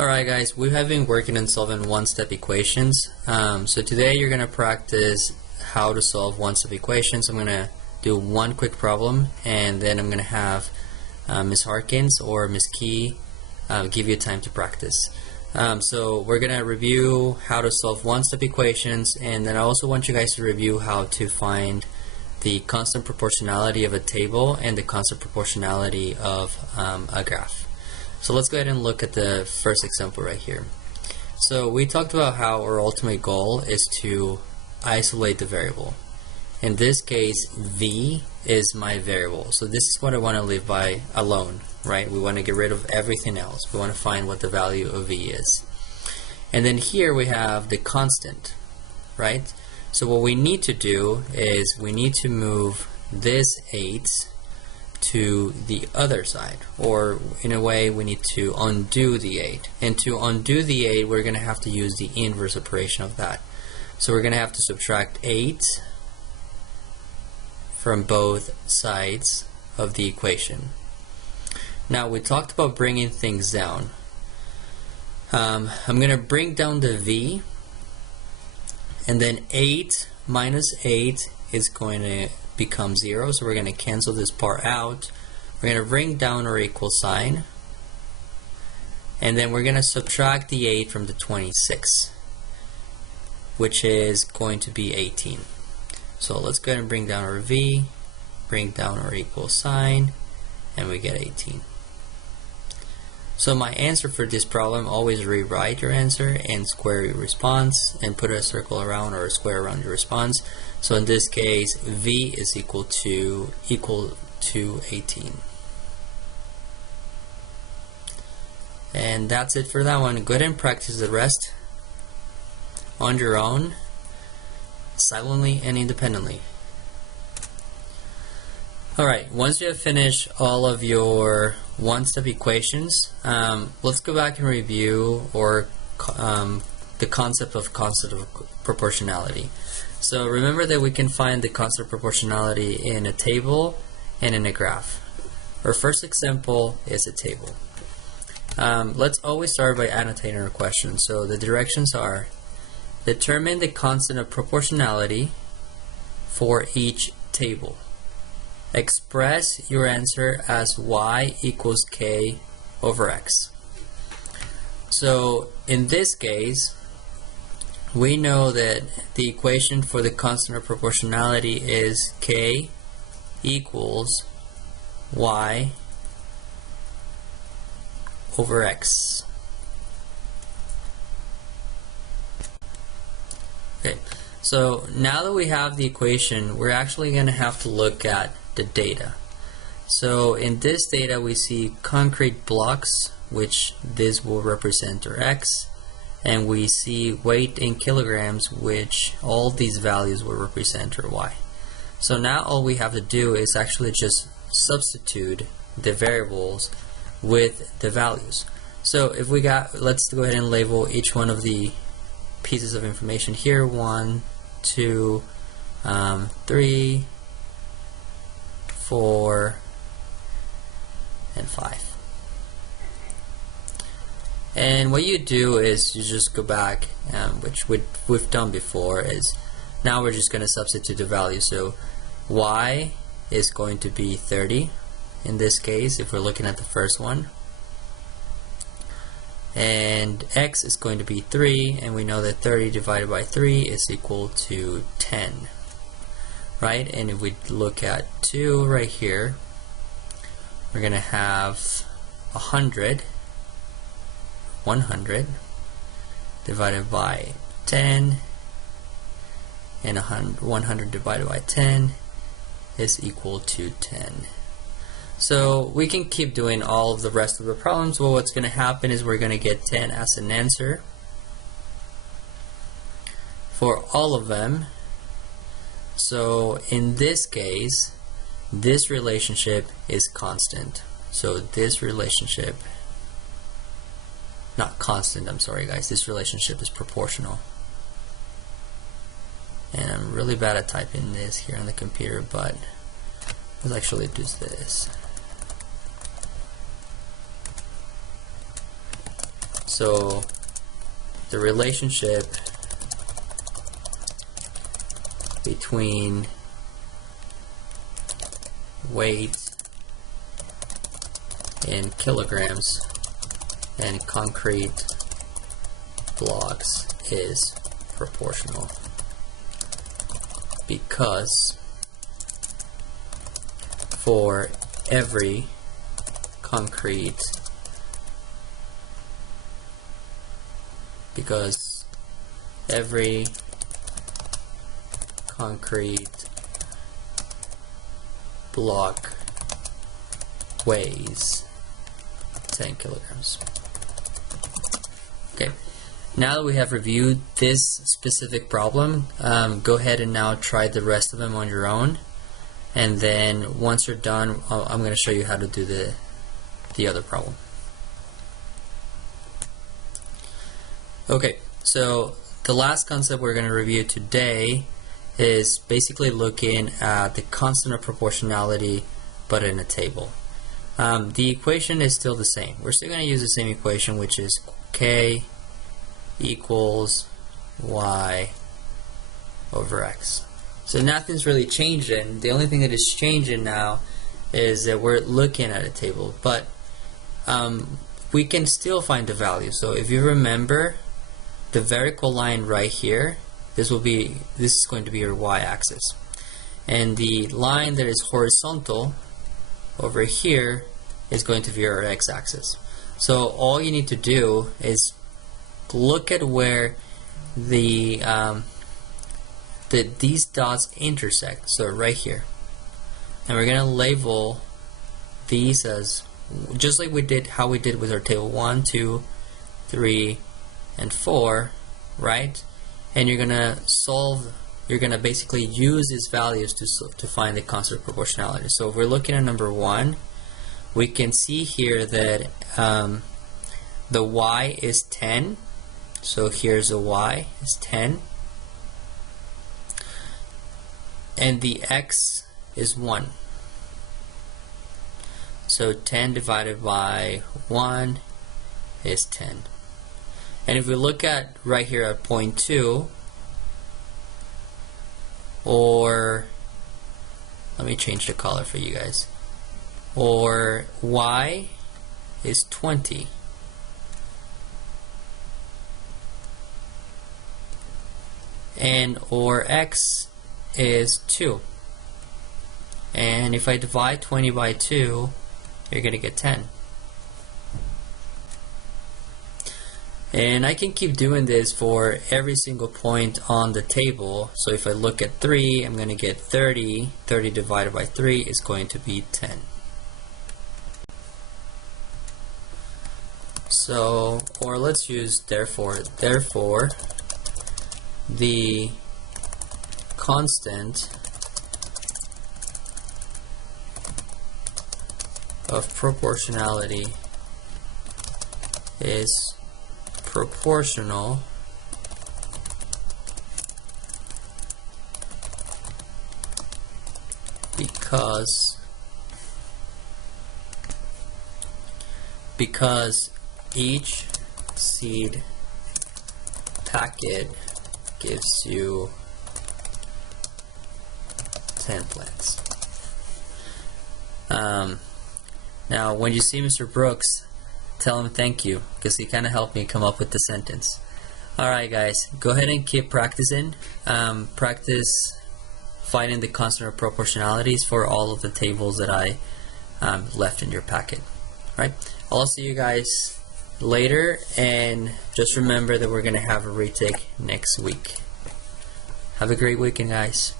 Alright guys, we have been working on solving one-step equations. So today you're going to practice how to solve one-step equations. I'm going to do one quick problem and then I'm going to have Ms. Harkins or Ms. Key give you time to practice. So we're going to review how to solve one-step equations, and then I also want you guys to review how to find the constant proportionality of a table and the constant proportionality of a graph. So let's go ahead and look at the first example right here. So we talked about how our ultimate goal is to isolate the variable. In this case, v is my variable. So this is what I want to leave by alone, right? We want to get rid of everything else. We want to find what the value of v is. And then here we have the constant, right? So what we need to do is we need to move this 8 to the other side, or in a way we need to undo the 8, and to undo the 8 we're going to have to use the inverse operation of that. So we're going to have to subtract 8 from both sides of the equation. Now we talked about bringing things down. I'm going to bring down the v, and then 8 minus 8 is going to become 0, so we're going to cancel this part out. We're going to bring down our equal sign, and then we're going to subtract the 8 from the 26, which is going to be 18. So let's go ahead and bring down our v, bring down our equal sign, and we get 18. So my answer for this problem, always rewrite your answer and square your response and put a circle around or a square around your response. So in this case, v is equal to 18. And that's it for that one. Go ahead and practice the rest on your own, silently and independently. Alright, once you have finished all of your one-step equations, let's go back and review the concept of constant proportionality. So remember that we can find the constant proportionality in a table and in a graph. Our first example is a table. Let's always start by annotating our question. So the directions are: determine the constant of proportionality for each table. Express your answer as y equals k over x. So in this case, we know that the equation for the constant of proportionality is k equals y over x. Okay, so now that we have the equation, we're actually going to have to look at the data. So in this data we see concrete blocks, which this will represent our x, and we see weight in kilograms, which all these values will represent our y. So now all we have to do is actually just substitute the variables with the values. So if we got, let's go ahead and label each one of the pieces of information here: 1, 2, 3, 4, and 5. And what you do is you just go back, which we've done before, is now we're just going to substitute the value. So y is going to be 30 in this case if we're looking at the first one, and x is going to be 3, and we know that 30 divided by 3 is equal to 10. Right? And if we look at 2 right here, we're going to have 100 divided by 10, and 100 divided by 10 is equal to 10. So we can keep doing all of the rest of the problems. Well, what's going to happen is we're going to get 10 as an answer for all of them. So in this case, this relationship is constant. So this relationship, not constant, I'm sorry guys, this relationship is proportional. And I'm really bad at typing this here on the computer, but let's actually do this. So the relationship between weight in kilograms and concrete blocks is proportional, because for every concrete, block weighs 10 kilograms. Okay, now that we have reviewed this specific problem, go ahead and now try the rest of them on your own, and then once you're done, I'm going to show you how to do the other problem. Okay, so the last concept we're going to review today is basically looking at the constant of proportionality but in a table. The equation is still the same. We're still going to use the same equation, which is K equals Y over X. So nothing's really changing. The only thing that is changing now is that we're looking at a table, but we can still find the value. So if you remember the vertical line right here, this is going to be your y-axis, and the line that is horizontal over here is going to be your x-axis. So all you need to do is look at where these dots intersect. So right here, and we're going to label these as just like how we did with our table 1, 2, 3, and 4, right? And you're gonna basically use these values to find the constant of proportionality. So if we're looking at number 1, we can see here that the y is 10. So here's the y is 10, and the x is 1. So 10 divided by 1 is 10. And if we look at right here at point 2, or let me change the color for you guys, or y is 20. And or x is 2. And if I divide 20 by 2, you're going to get 10. And I can keep doing this for every single point on the table. So if I look at 3, I'm going to get 30. 30 divided by 3 is going to be 10. So, or let's use therefore. Therefore, the constant of proportionality is proportional because each seed packet gives you 10 plants. Now when you see Mr. Brooks, tell him thank you, because he kind of helped me come up with the sentence. Alright guys, go ahead and keep practicing. Practice finding the constant of proportionalities for all of the tables that I left in your packet. Alright, I'll see you guys later, and just remember that we're going to have a retake next week. Have a great weekend, guys.